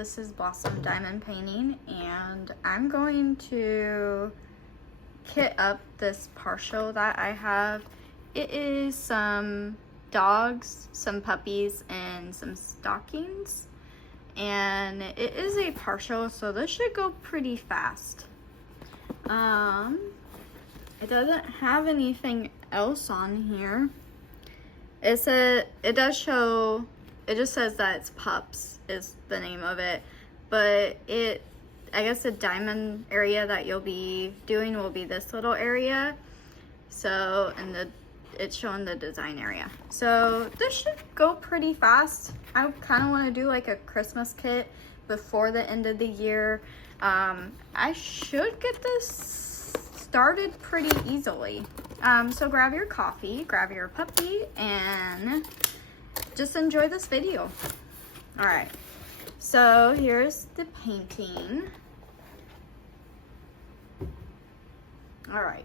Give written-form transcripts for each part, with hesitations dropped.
this is Blossom Diamond Painting, and I'm going to kit up this partial that I have. It is some dogs, some puppies, and some stockings, and it is a partial, so this should go pretty fast. It doesn't have anything else on here. It just says that it's Pups is the name of it, but I guess the diamond area that you'll be doing will be this little area. So, and it's showing the design area. So this should go pretty fast. I kind of want to do like a Christmas kit before the end of the year. I should get this started pretty easily. So grab your coffee, grab your puppy, and just enjoy this video. All right, so here's the painting. All right,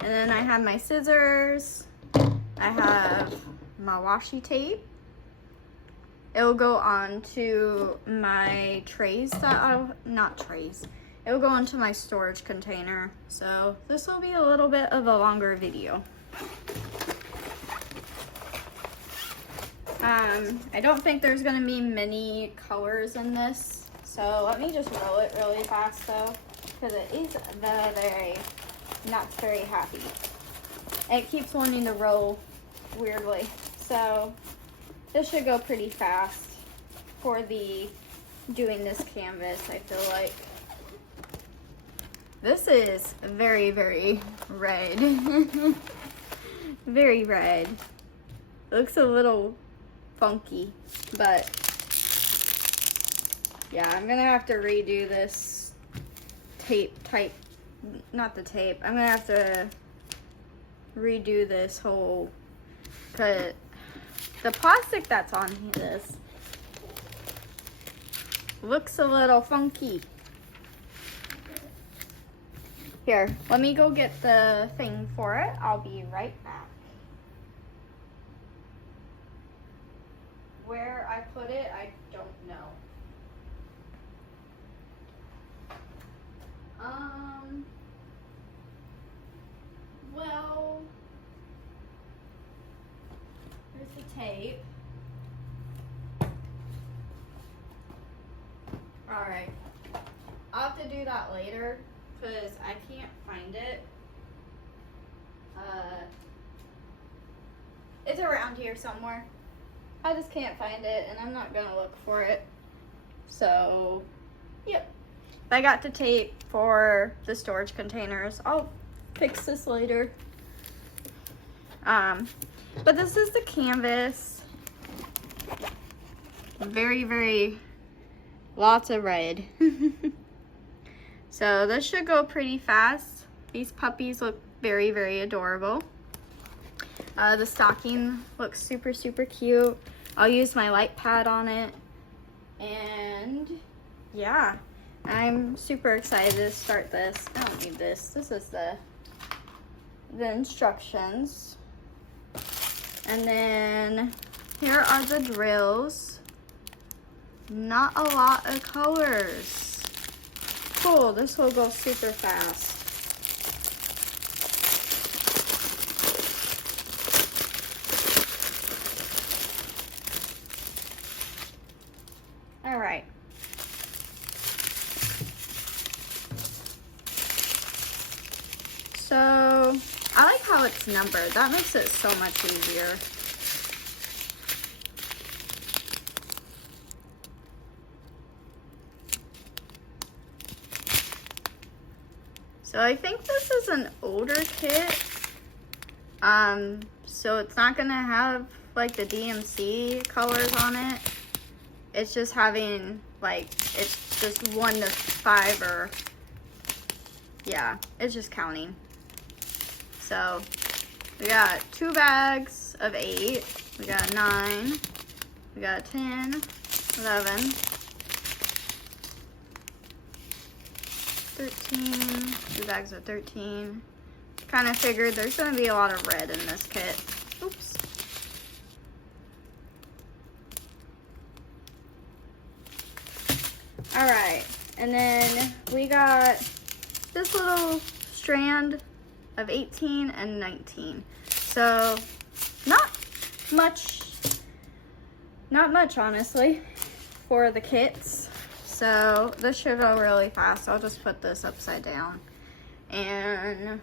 and then I have my scissors. I have my washi tape. It will go onto my trays it will go into my storage container. So this will be a little bit of a longer video. I don't think there's gonna be many colors in this. So let me just roll it really fast though, because it is very, not very happy. It keeps wanting to roll weirdly. So this should go pretty fast for doing this canvas, I feel like. This is very, very red. Very red. It looks a little funky, but yeah, I'm gonna have to redo this not the tape. I'm gonna have to redo this whole, cause the plastic that's on this looks a little funky. Here, let me go get the thing for it. I'll be right back. Where I put it, I don't know. Well, here's the tape. All right, I'll have to do that later, because I can't find it. It's around here somewhere. I just can't find it, and I'm not gonna look for it. So, yep. I got the tape for the storage containers. I'll fix this later. But this is the canvas. Very, very, lots of red. So this should go pretty fast. These puppies look very, very adorable. The stocking looks super, super cute. I'll use my light pad on it. And yeah, I'm super excited to start this. I don't need this. This is the instructions. And then here are the drills. Not a lot of colors. Cool, this will go super fast. All right. So, I like how it's numbered. That makes it so much easier. So I think this is an older kit, so it's not gonna have like the DMC colors on it. It's just having like, it's just 1 to 5, or yeah, it's just counting. So we got 2 bags of 8, we got a 9, we got a 10, 11, 13, 2 bags of 13. Kind of figured there's going to be a lot of red in this kit. Oops. All right, and then we got this little strand of 18 and 19. So not much honestly for the kits. So this should go really fast. I'll just put this upside down. And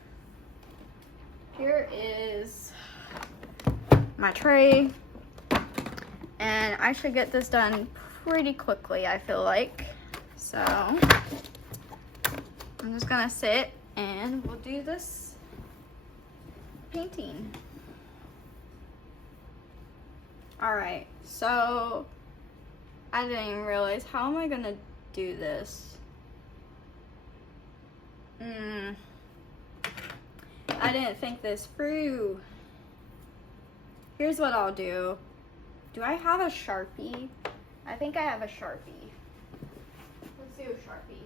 here is my tray. And I should get this done pretty quickly, I feel like. So I'm just gonna sit and we'll do this painting. All right, so I didn't even realize, how am I gonna do this? I didn't think this through. Here's what I'll do. Do I have a Sharpie? I think I have a Sharpie. Let's do a Sharpie.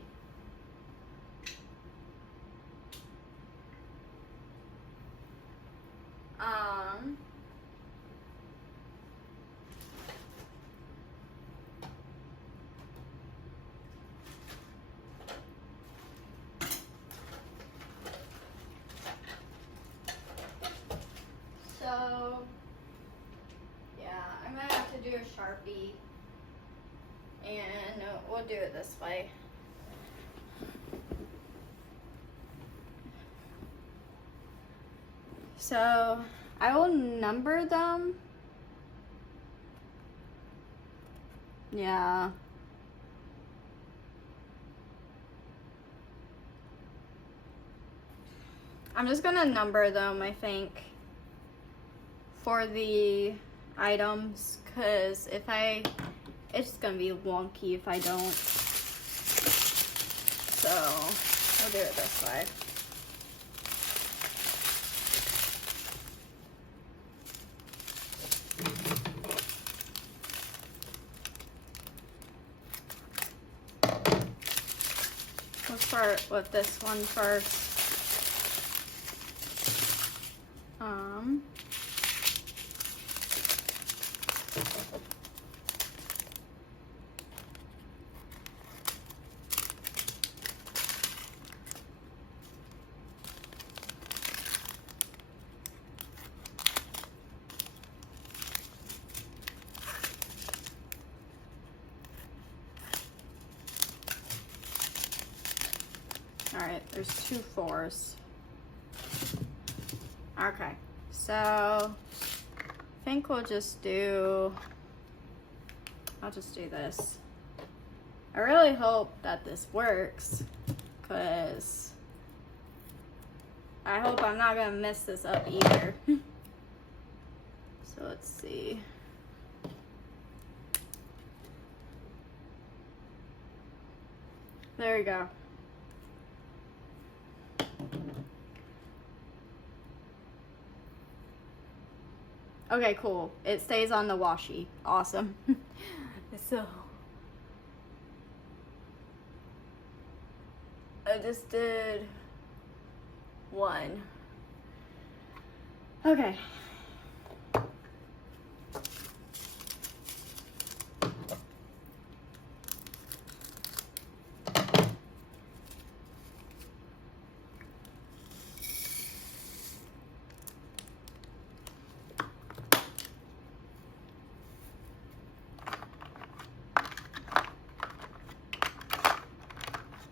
So, yeah, I'm gonna have to do a Sharpie, and we'll do it this way. So, I will number them. Yeah. I'm just gonna number them, I think, for the items, because it's gonna be wonky if I don't. So, we'll do it this way. We'll start with this one first. All right, there's 2 4s. Okay, so I think I'll just do this. I really hope that this works, because I hope I'm not gonna mess this up either. So let's see. There we go. Okay, cool. It stays on the washi. Awesome. So, I just did 1. Okay.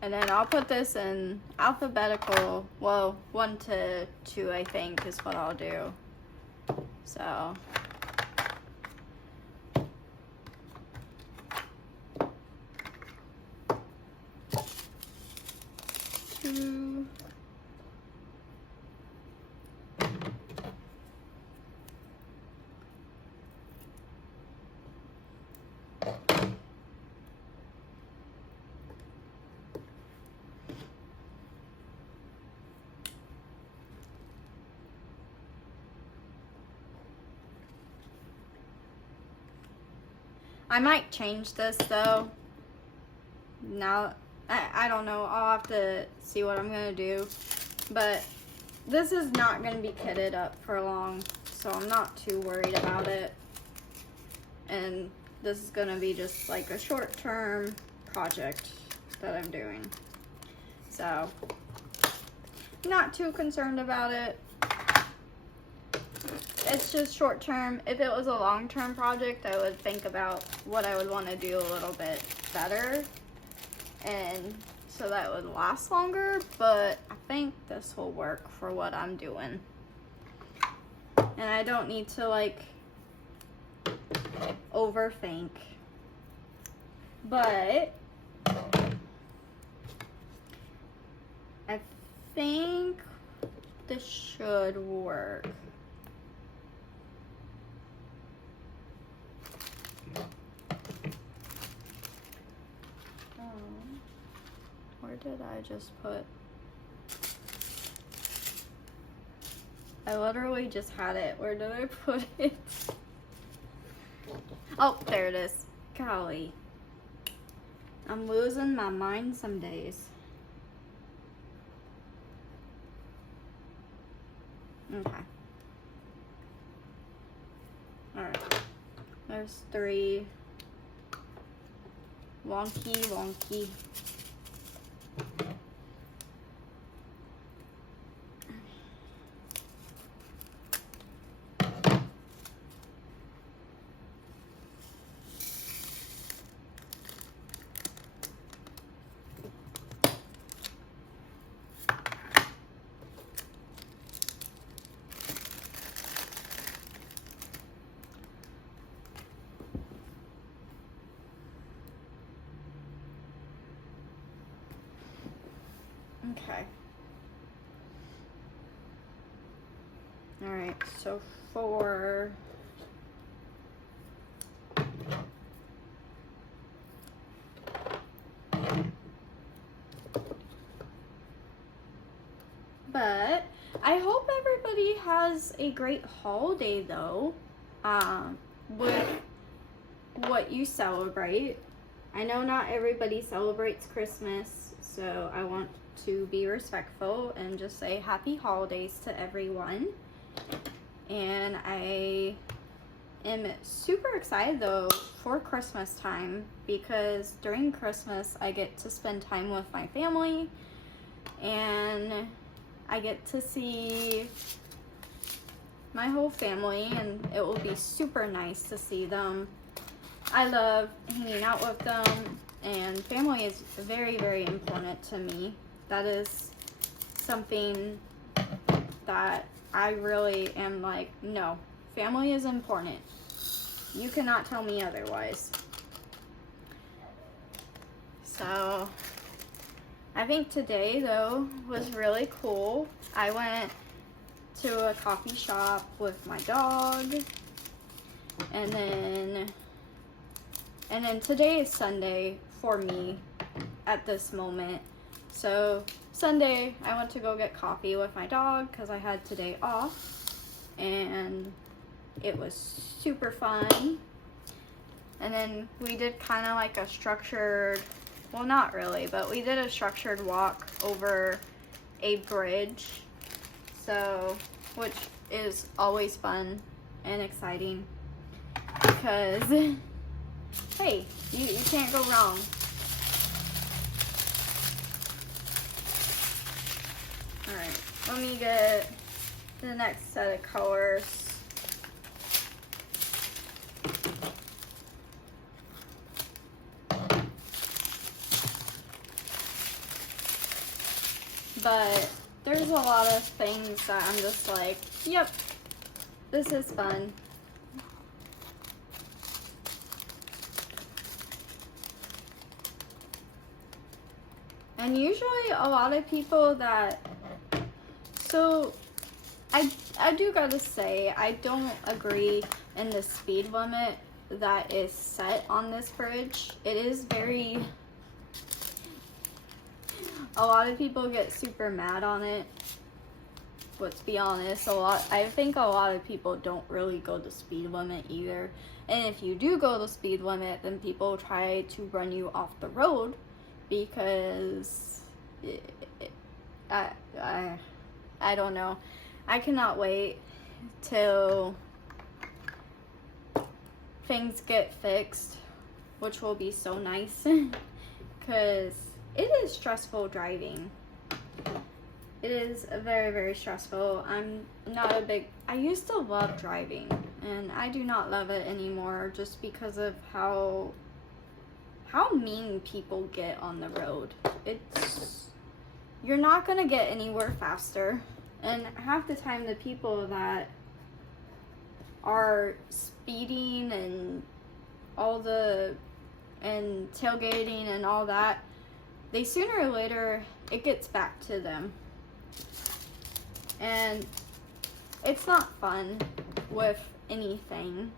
And then I'll put this in alphabetical, well, 1 to 2, I think, is what I'll do. So. Two. I might change this though. Now, I don't know. I'll have to see what I'm gonna do. But this is not gonna be kitted up for long, so I'm not too worried about it. And this is gonna be just like a short-term project that I'm doing. So, not too concerned about it. It's just short term. If it was a long-term project, I would think about what I would want to do a little bit better, and so that would last longer, but I think this will work for what I'm doing. And I don't need to like overthink. But I think this should work. Where did I just put? I literally just had it. Where did I put it? Oh, there it is. Golly. I'm losing my mind some days. Okay. Alright. There's 3. Wonky. Okay. Alright, so for but I hope everybody has a great holiday though, with what you celebrate. I know not everybody celebrates Christmas, so I want to be respectful and just say happy holidays to everyone. And I am super excited though for Christmas time, because during Christmas I get to spend time with my family and I get to see my whole family, and it will be super nice to see them. I love hanging out with them, and family is very, very important to me. That is something that I really am like, no, family is important. You cannot tell me otherwise. So, I think today, though, was really cool. I went to a coffee shop with my dog, and then today is Sunday for me at this moment. So Sunday I went to go get coffee with my dog because I had today off, and it was super fun. And then we did kind of like a structured, well, not really, but we did a structured walk over a bridge, so, which is always fun and exciting because hey, you can't go wrong. Alright, let me get the next set of colors. But there's a lot of things that I'm just like, yep, this is fun. And usually a lot of people that, so I do gotta say, I don't agree in the speed limit that is set on this bridge. It is very, a lot of people get super mad on it. Let's be honest, I think a lot of people don't really go the speed limit either. And if you do go the speed limit, then people try to run you off the road because I don't know. I cannot wait till things get fixed, which will be so nice. because it is stressful driving. It is very, very stressful. I used to love driving, and I do not love it anymore just because of how mean people get on the road. You're not gonna get anywhere faster, and half the time the people that are speeding and tailgating and all that, they sooner or later, it gets back to them. And it's not fun with anything.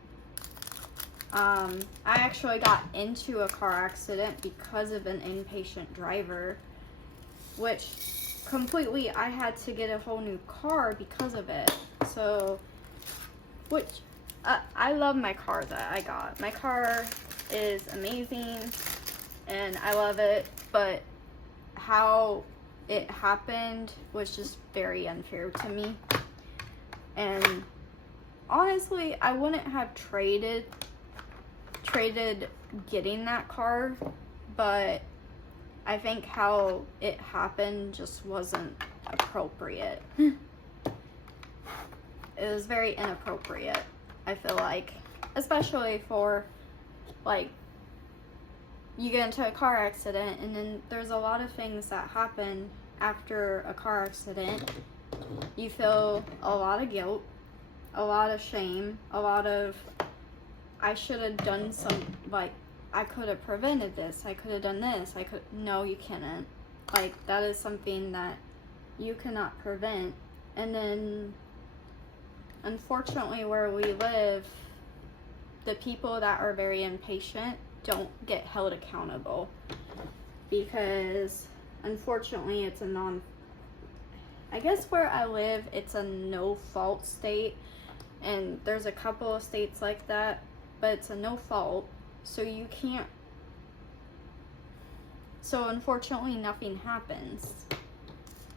I actually got into a car accident because of an impatient driver, which completely, I had to get a whole new car because of it. So, I love my car that I got. My car is amazing and I love it, but how it happened was just very unfair to me. And honestly, I wouldn't have traded getting that car, but I think how it happened just wasn't appropriate. It was very inappropriate, I feel like, especially for, like, you get into a car accident and then there's a lot of things that happen after a car accident. You feel a lot of guilt, a lot of shame, a lot of, I should have done I could have prevented this, I could have done this, no, you can't. Like, that is something that you cannot prevent. And then, unfortunately, where we live, the people that are very impatient don't get held accountable, because unfortunately it's I guess where I live, it's a no fault state, and there's a couple of states like that, but it's a no fault, so unfortunately nothing happens,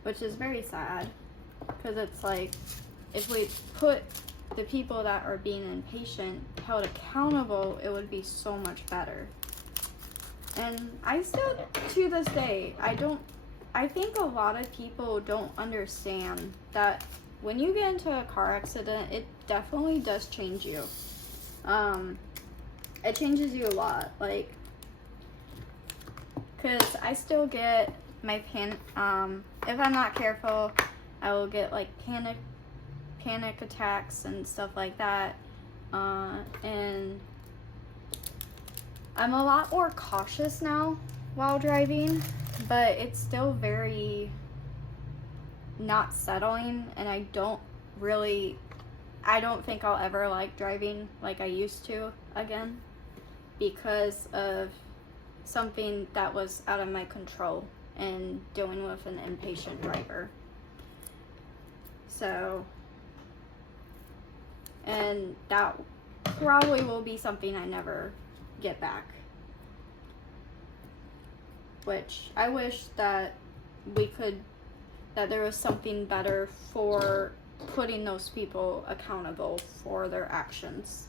which is very sad, because it's like, if we put the people that are being impatient held accountable, it would be so much better. And I still, to this day, I think a lot of people don't understand that when you get into a car accident, it definitely does change you. It changes you a lot, like, because I still get my if I'm not careful, I will get, like, panic attacks and stuff like that, and I'm a lot more cautious now while driving, but it's still very not settling, and I don't think I'll ever like driving like I used to again, because of something that was out of my control and dealing with an impatient driver. So, and that probably will be something I never get back. Which I wish that that there was something better for putting those people accountable for their actions.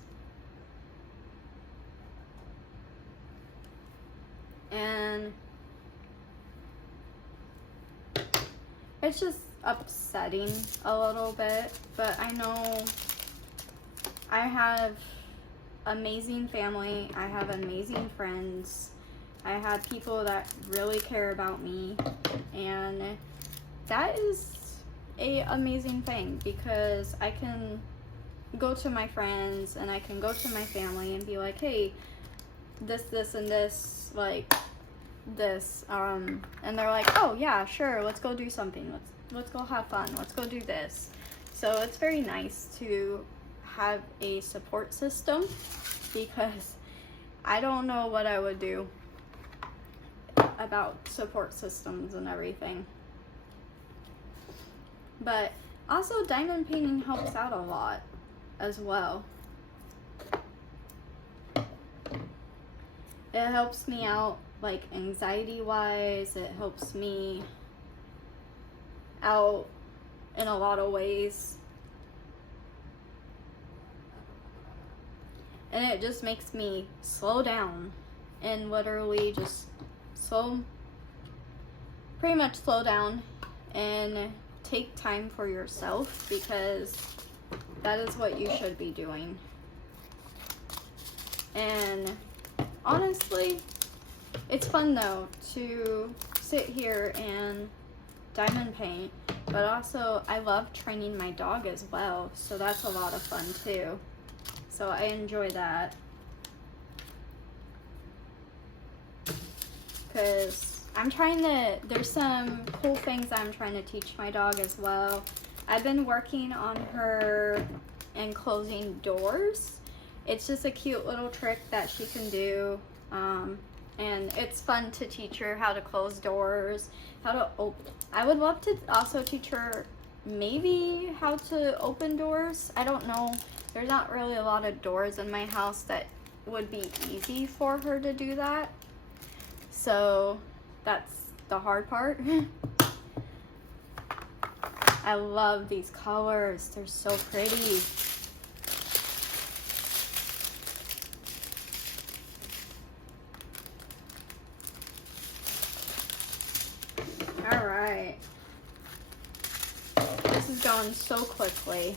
And it's just upsetting a little bit, but I know I have amazing family, I have amazing friends, I have people that really care about me, and that is a amazing thing, because I can go to my friends and I can go to my family and be like, hey, this and this, like this, and they're like, oh yeah, sure, let's go do something, let's go have fun, let's go do this. So it's very nice to have a support system, because I don't know what I would do about support systems and everything. But also, diamond painting helps out a lot as well. It helps me out, like, anxiety wise, it helps me out in a lot of ways. And it just makes me slow down and literally just pretty much slow down and take time for yourself, because that is what you should be doing. And honestly, it's fun though to sit here and diamond paint, but also I love training my dog as well, so that's a lot of fun too. So I enjoy that, because there's some cool things I'm trying to teach my dog as well. I've been working on her and closing doors. It's just a cute little trick that she can do, and it's fun to teach her how to close doors, how to open. I would love to also teach her maybe how to open doors. I don't know. There's not really a lot of doors in my house that would be easy for her to do that. So that's the hard part. I love these colors. They're so pretty. All right. This is going so quickly.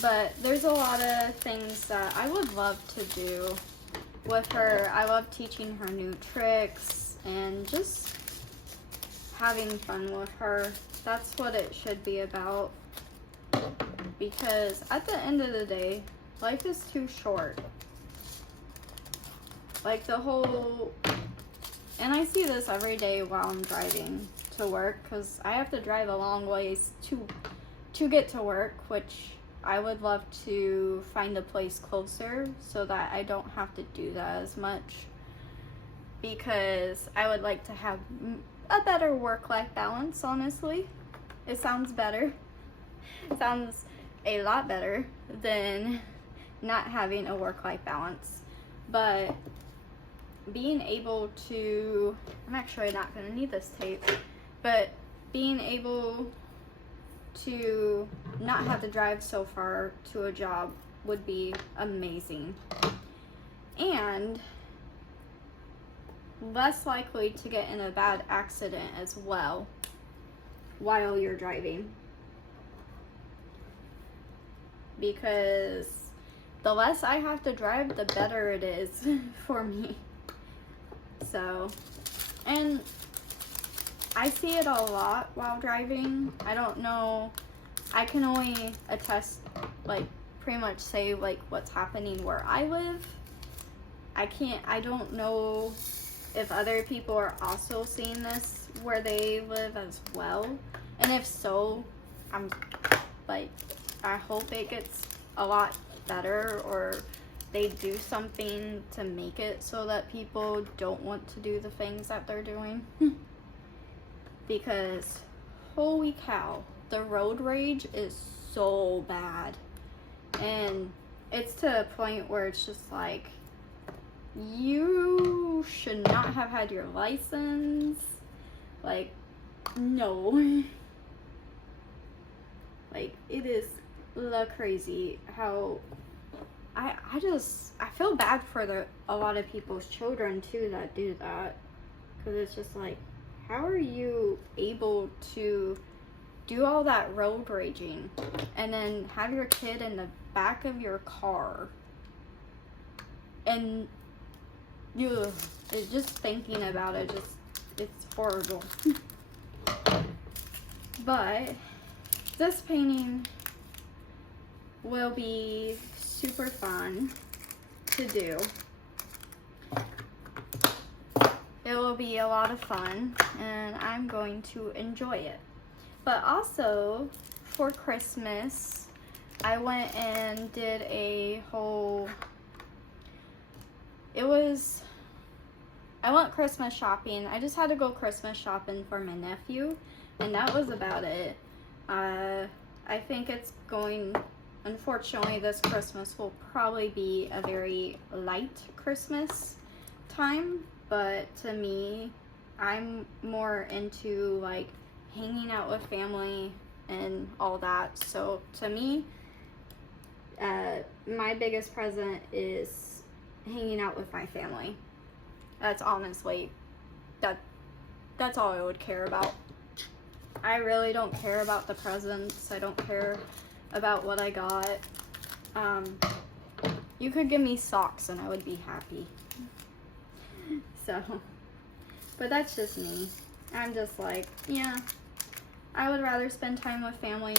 But there's a lot of things that I would love to do with her. I love teaching her new tricks and just having fun with her. That's what it should be about. Because at the end of the day, life is too short. Like and I see this every day while I'm driving to work, because I have to drive a long ways to get to work, which I would love to find a place closer so that I don't have to do that as much, because I would like to have a better work-life balance, honestly. It sounds better. It sounds a lot better than not having a work-life balance. But being able to, I'm actually not going to need this tape, but being able to not have to drive so far to a job would be amazing. And less likely to get in a bad accident as well while you're driving. Because the less I have to drive, the better it is for me. So, and I see it a lot while driving. I don't know, I can only attest, like, pretty much say, like, what's happening where I live. I don't know if other people are also seeing this where they live as well. And if so, I hope it gets a lot better, or they do something to make it so that people don't want to do the things that they're doing. Because holy cow, the road rage is so bad. And it's to a point where it's just like, you should not have had your license. Like, no. Like, it is crazy how I feel bad for a lot of people's children too that do that, because it's just like, how are you able to do all that road raging and then have your kid in the back of your car? And just thinking about it, it's horrible. But this painting will be super fun to do. It will be a lot of fun, and I'm going to enjoy it. But also, for Christmas, I went and did a whole, I went Christmas shopping. I just had to go Christmas shopping for my nephew, and that was about it. I think it's going, unfortunately, this Christmas will probably be a very light Christmas time, but to me, I'm more into like hanging out with family and all that. So to me, my biggest present is hanging out with my family. That's honestly, that's all I would care about. I really don't care about the presents. I don't care about what I got. You could give me socks and I would be happy. So, but that's just me. I'm just like, yeah, I would rather spend time with family,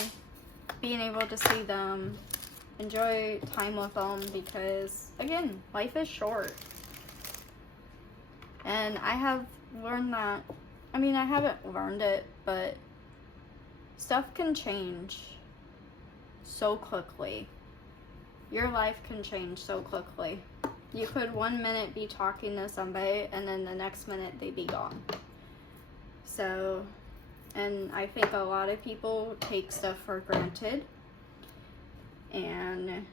being able to see them, enjoy time with them, because again, life is short. And I have learned that, I mean, I haven't learned it, but stuff can change so quickly. Your life can change so quickly. You could 1 minute be talking to somebody and then the next minute they'd be gone. So, and I think a lot of people take stuff for granted, and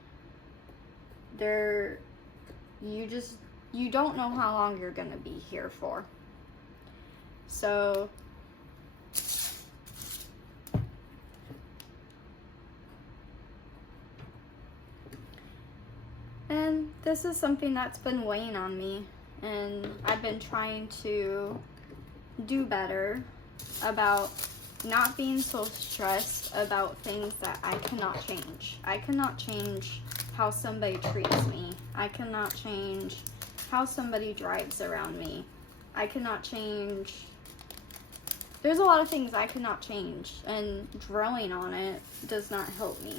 you don't know how long you're gonna be here for. So, and this is something that's been weighing on me, and I've been trying to do better about not being so stressed about things that I cannot change. I cannot change how somebody treats me. I cannot change how somebody drives around me. I cannot change. There's a lot of things I cannot change, and dwelling on it does not help me.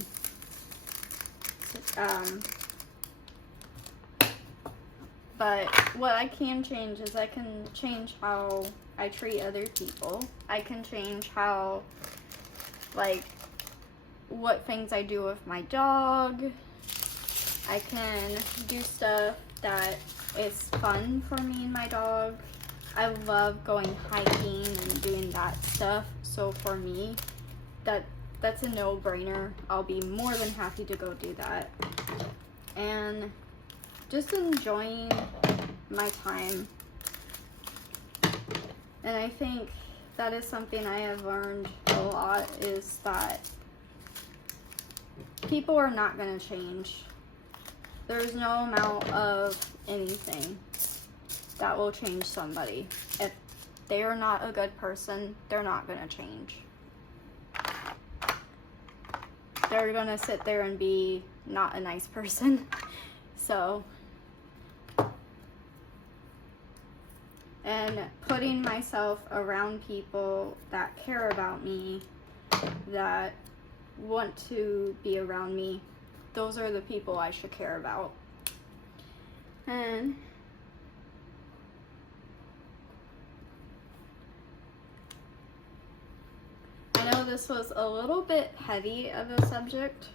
But what I can change is I can change how I treat other people. I can change how, like, what things I do with my dog. I can do stuff that is fun for me and my dog. I love going hiking and doing that stuff. So for me, that's a no-brainer. I'll be more than happy to go do that. And just enjoying my time. And I think that is something I have learned a lot, is that people are not going to change. There's no amount of anything that will change somebody. If they are not a good person, they're not going to change. They're going to sit there and be not a nice person. So, and putting myself around people that care about me, that want to be around me, those are the people I should care about. And I know this was a little bit heavy of a subject,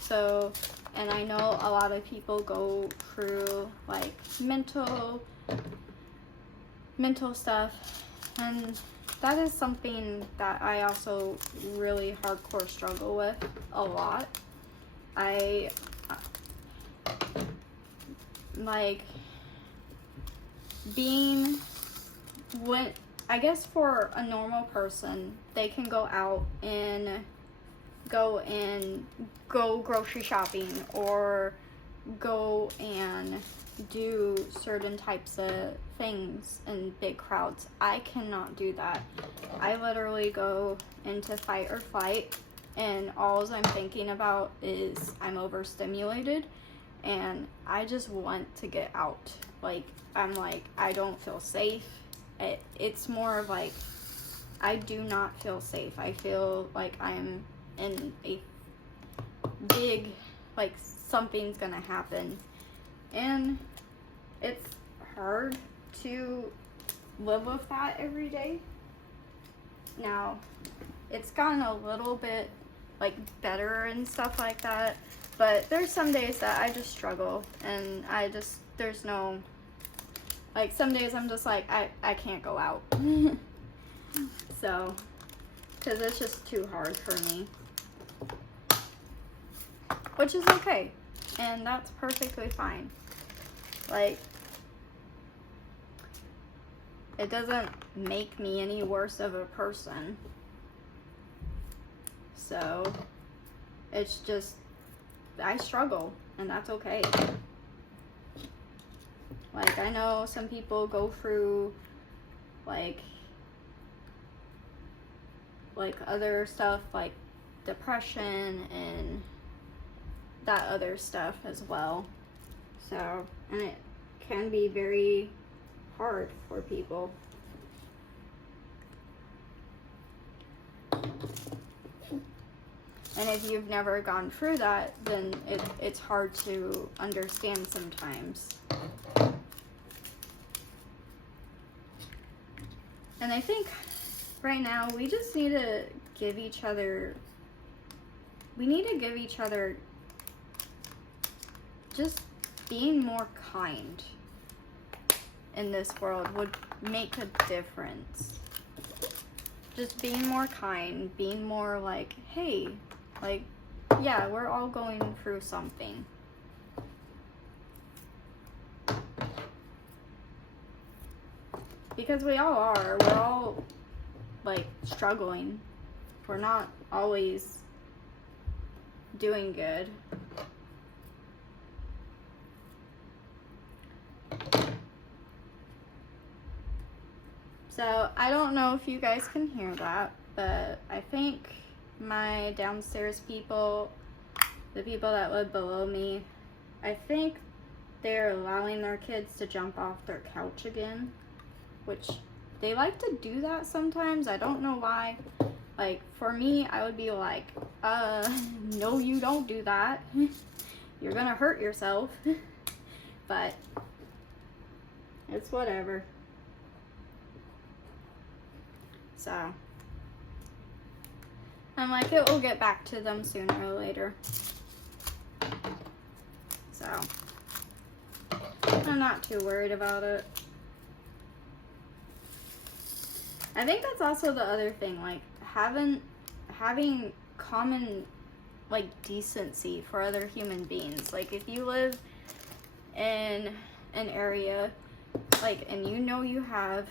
so, and I know a lot of people go through like mental stuff, and that is something that I also really hardcore struggle with a lot. I like being, when I guess for a normal person, they can go out and go grocery shopping or go and do certain types of things in big crowds. I cannot do that. I literally go into fight or flight, and all I'm thinking about is I'm overstimulated and I just want to get out. Like, I'm like, I don't feel safe. It's more of like, I do not feel safe. I feel like I'm in a big, like, something's gonna happen. And it's hard to live with that every day. Now, it's gotten a little bit, like, better and stuff like that, but there's some days that I just struggle, and there's no, like, some days I'm just like, I can't go out. So, because it's just too hard for me. Which is okay, and that's perfectly fine. Like, it doesn't make me any worse of a person. So, it's just I struggle, and that's okay. Like, I know some people go through, like other stuff, like depression and that other stuff as well. So, and it can be very hard for people. And if you've never gone through that, then it's hard to understand sometimes. And I think right now we just need to give each other, just being more kind in this world would make a difference. Just being more kind, being more like, hey, like, yeah, we're all going through something. Because we all are. We're all, like, struggling. We're not always doing good. So, I don't know if you guys can hear that, but I think my downstairs people, the people that live below me, I think they're allowing their kids to jump off their couch again, which they like to do that sometimes. I don't know why. Like, for me, I would be like, no, you don't do that. You're gonna hurt yourself. But it's whatever. So, I'm like, it will get back to them sooner or later. So, I'm not too worried about it. I think that's also the other thing, like, having common, like, decency for other human beings. Like, if you live in an area, like, and you know you have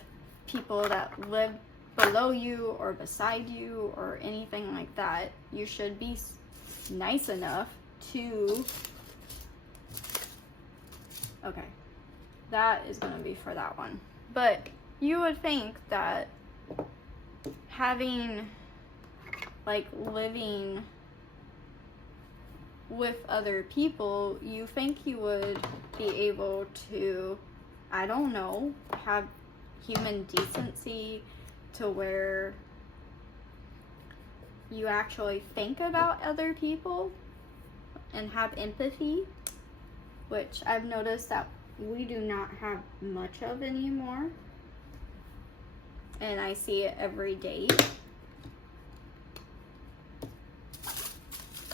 people that live below you or beside you or anything like that, you should be nice enough to, okay, that is going to be for that one. But you would think that having, like, living with other people, you think you would be able to, I don't know, have human decency to where you actually think about other people and have empathy, which I've noticed that we do not have much of anymore. And I see it every day.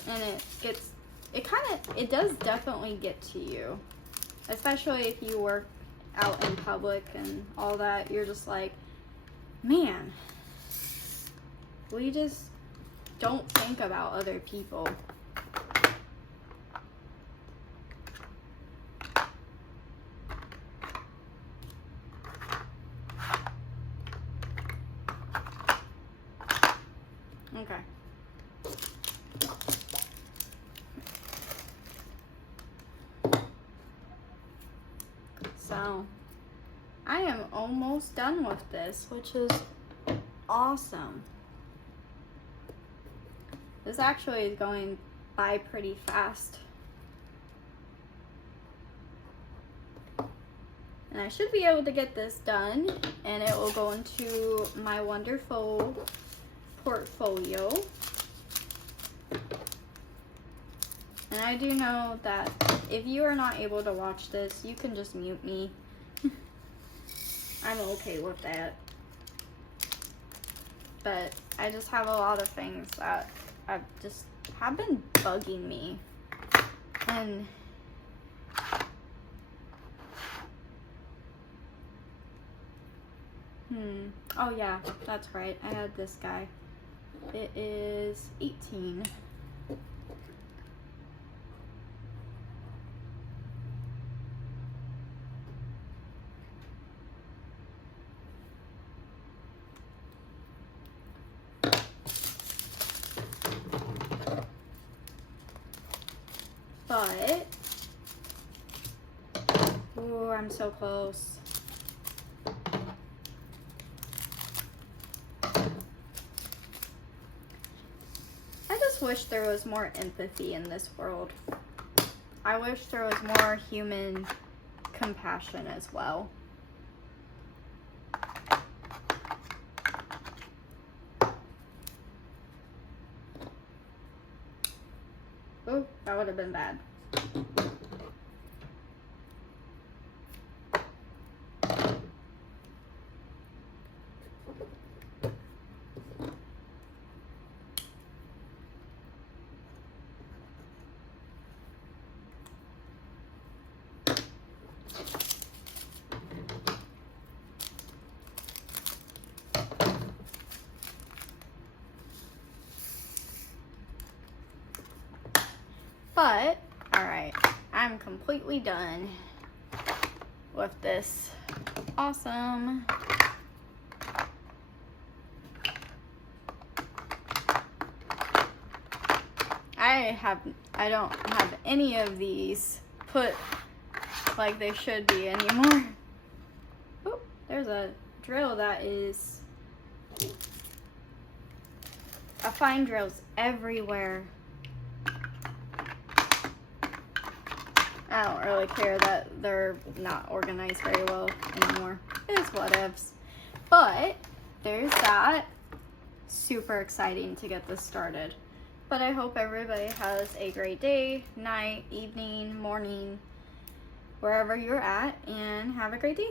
And it does definitely get to you. Especially if you work out in public and all that. You're just like, man, we just don't think about other people. Okay. So, I am almost done with this, which is awesome. This actually is going by pretty fast. And I should be able to get this done, and it will go into my wonderful portfolio. And I do know that if you are not able to watch this, you can just mute me. I'm okay with that. But I just have a lot of things that have been bugging me. And oh yeah, that's right. I had this guy. It is 18. But, ooh, I'm so close. I just wish there was more empathy in this world. I wish there was more human compassion as well. Ooh, that would have been bad. But, alright, I'm completely done with this. Awesome. I don't have any of these put like they should be anymore. Oh, there's a drill that is, a fine drill's everywhere. I don't really care that they're not organized very well anymore. It's whatevs. But there's that. Super exciting to get this started. But I hope everybody has a great day, night, evening, morning, wherever you're at, and have a great day.